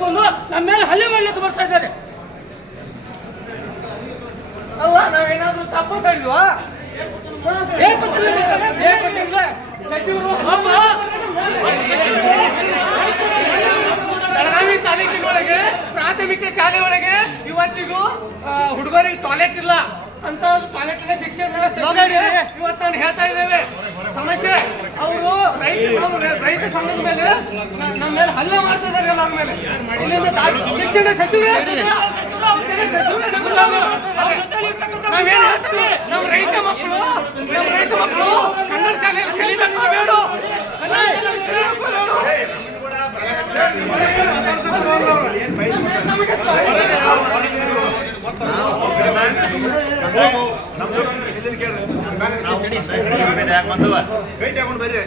ನಮ್ಮ ಮೇಲೆ ಹಲ್ಲೆ ಮಾಡ್ಲಿಕ್ಕೆ ಬರ್ತಾ ಇದ್ದಾರೆ. ಅಲ್ಲ ನಾವೇನಾದ್ರೂ ತಪ್ಪು ಪಾಪ, ಬೆಳಗಾವಿ ತಾಲೂಕಿನೊಳಗೆ ಪ್ರಾಥಮಿಕ ಶಾಲೆ ಒಳಗೆ ಇವತ್ತಿಗೂ ಹುಡುಗರಿಗೆ ಟಾಯ್ಲೆಟ್ ಇಲ್ಲ. ಅಂತ ಟಾಯ್ಲೆಟ್ ಶಿಕ್ಷಣ ಇವತ್ತು ನಾನು ಹೇಳ್ತಾ ಇದ್ದೇವೆ ಸಮಸ್ಯೆ ಅವರು ರೈತ ರೈತ ಸಂಘದ ಮೇಲೆ ನಮ್ಮ ಮೇಲೆ ಹಲ್ಲೆ ಮಾಡ್ತಾ ಇದ್ದಾರೆ ನಮ್ಮ ಮೇಲೆ. ಶಿಕ್ಷಣ ಸಚಿವರೇ. ನಾವೇನ್ ಹೇಳ್ತೀವಿ ನಮ್ಮ ರೈತ ಮಕ್ಕಳು ನಮ್ಮ ರೈತ ಮಕ್ಕಳು ಕನ್ನಡ ಶಾಲೆಯಲ್ಲಿ ಕಲಿಬೇಕು ಬೇಡ ಭೇಟಿ ಹಾಕೊಂಡು ಬರ್ರಿ